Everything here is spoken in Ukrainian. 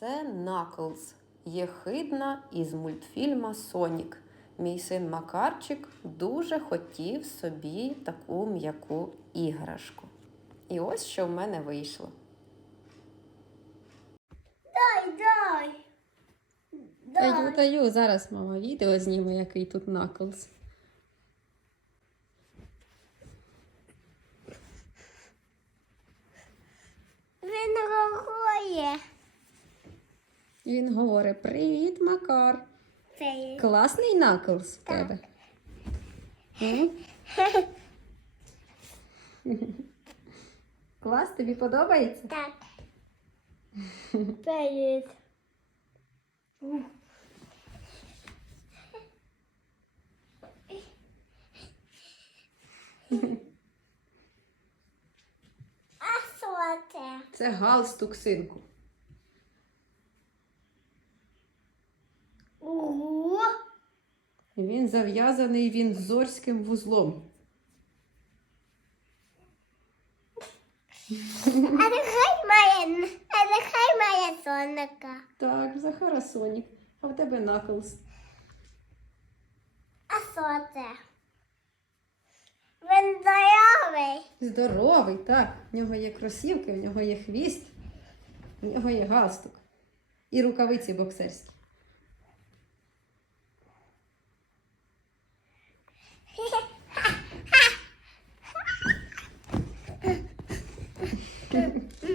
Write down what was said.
Це Наклз, єхидна із мультфільма Сонік. Мій син Макарчик дуже хотів собі таку м'яку іграшку. І ось що в мене вийшло. Дай, дай. Таю, таю, зараз мама відео зніме, який тут Наклз. Він Він говорить: Привіт, Макар! Це Класний Наклз в тебе. М? Клас, тобі подобається? так. Привіт. А що це? Це галстук, синку. Він зав'язаний він зорським вузлом. А нехай має, а нехай має соника. Так, Захара Сонік. А в тебе Наклз. А що це? Він здоровий. Здоровий, так. В нього є кросівки, в нього є хвіст, в нього є галстук. І рукавиці боксерські. Stimmt.